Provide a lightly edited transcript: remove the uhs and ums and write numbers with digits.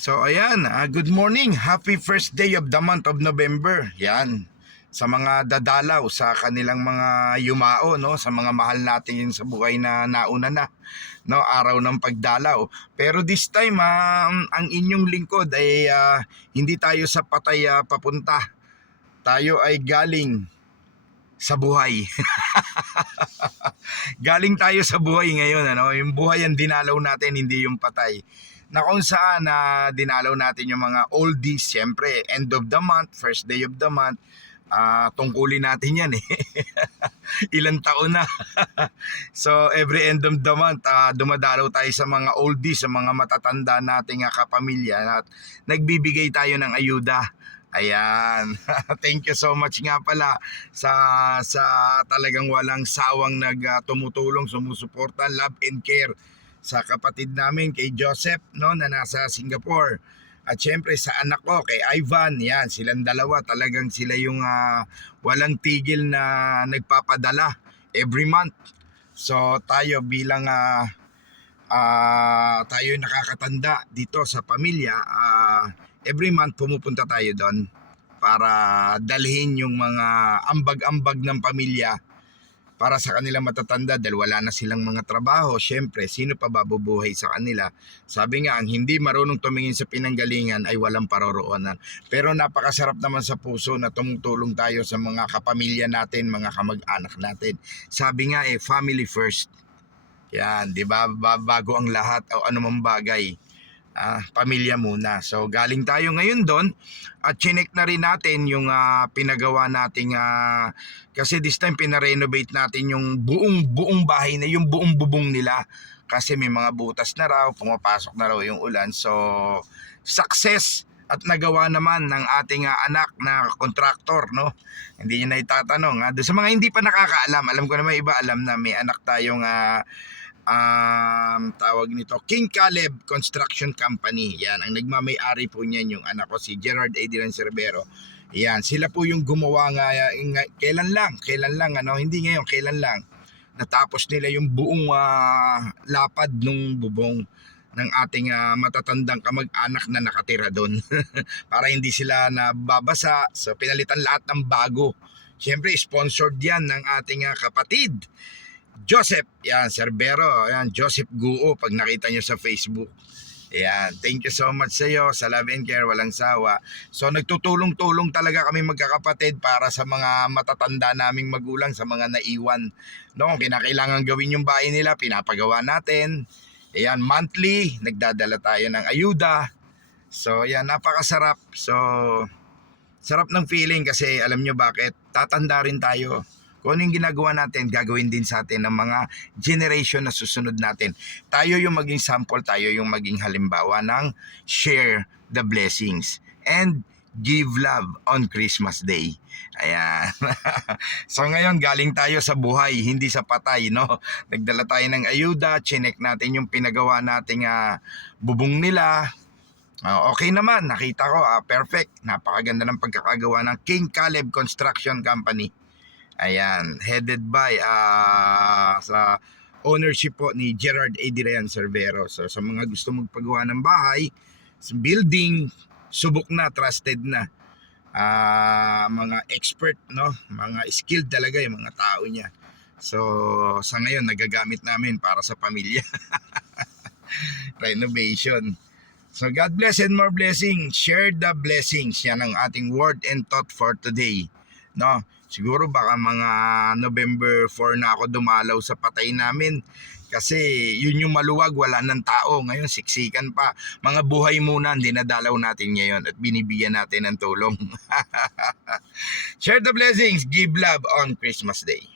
So ayan, good morning. Happy first day of the month of November. Yan. Sa mga dadalaw sa kanilang mga yumao, no, sa mga mahal natin yun sa buhay na nauna na, no, araw ng pagdalaw. Pero this time ang inyong lingkod ay hindi tayo sa patay papunta. Tayo ay galing sa buhay. Galing tayo sa buhay ngayon, ano? Yung buhay ang dinalaw natin, hindi yung patay. Na kung saan dinalaw natin yung mga oldies, siyempre, end of the month, first day of the month, tungkulin natin yan eh. Ilang taon na. So every end of the month, dumadalaw tayo sa mga oldies, sa mga matatanda nating kapamilya at nagbibigay tayo ng ayuda. Ayan. Thank you so much nga pala sa talagang walang sawang tumutulong, sumusuporta, love and care sa kapatid namin kay Joseph, no, na nasa Singapore. At syempre sa anak ko kay Ivan, yan, silang dalawa talagang sila yung walang tigil na nagpapadala every month. So tayo bilang tayo nakakatanda dito sa pamilya, every month pumupunta tayo doon para dalhin yung mga ambag-ambag ng pamilya para sa kanilang matatanda dahil wala na silang mga trabaho. Syempre, sino pa babubuhay sa kanila? Sabi nga, ang hindi marunong tumingin sa pinanggalingan ay walang paroroonan. Pero napakasarap naman sa puso na tumutulong tayo sa mga kapamilya natin, mga kamag-anak natin. Sabi nga family first. Yan, di ba? Bago ang lahat o anumang bagay. Pamilya muna. So galing tayo ngayon doon at chinek na rin natin yung pinagawa nating kasi this time pinarenovate natin yung buong bahay na yung buong bubong nila kasi may mga butas na raw, pumapasok na raw yung ulan. So success at nagawa naman ng ating anak na contractor, no? Hindi niya na itatanong. Doon sa mga hindi pa nakakaalam, alam ko naman iba alam na may anak tayong tawag nito King Caleb Construction Company. Yan, ang nagmamay-ari po niyan yung anak ko si Gerard Adrian Cerbero. Yan, sila po yung gumawa nga kailan lang ano, hindi ngayon, kailan lang natapos nila yung buong lapad nung bubong ng ating matatandang kamag-anak na nakatira doon. Para hindi sila nababasa, so pinalitan lahat ng bago. Siyempre sponsored yan ng ating kapatid Joseph, yan, Cerbero, yan, Joseph Guo, pag nakita nyo sa Facebook. Yan, thank you so much sa iyo, sa love and care, walang sawa. So nagtutulong-tulong talaga kami magkakapatid para sa mga matatanda naming magulang, sa mga naiwan. No, kinakailangan gawin yung bahay nila, pinapagawa natin. Yan, monthly, nagdadala tayo ng ayuda. So yan, napakasarap. So, sarap ng feeling kasi alam nyo bakit, tatanda rin tayo. Kung ano yung ginagawa natin, gagawin din sa atin ng mga generation na susunod natin. Tayo yung maging sample, tayo yung maging halimbawa ng share the blessings and give love on Christmas Day. Ayan. So ngayon, galing tayo sa buhay, hindi sa patay, no? Nagdala tayo ng ayuda, chinek natin yung pinagawa nating bubong nila. Okay naman, nakita ko, perfect. Napakaganda ng pagkakagawa ng King Caleb Construction Company. Ayan, headed by sa ownership po ni Gerard Adrian Cerbero. So sa mga gusto magpagawa ng bahay, building, subok na, trusted na. Mga expert, no? Mga skilled talaga yung mga tao niya. So sa ngayon nagagamit namin para sa pamilya. Renovation. So God bless and more blessings. Share the blessings. Yan ang ating word and thought for today. No? Siguro baka mga November 4 na ako dumalaw sa patay namin. Kasi yun yung maluwag, wala ng tao. Ngayon siksikan pa. Mga buhay muna ang dinadalaw natin ngayon at binibigyan natin ng tulong. Share the blessings, give love on Christmas Day.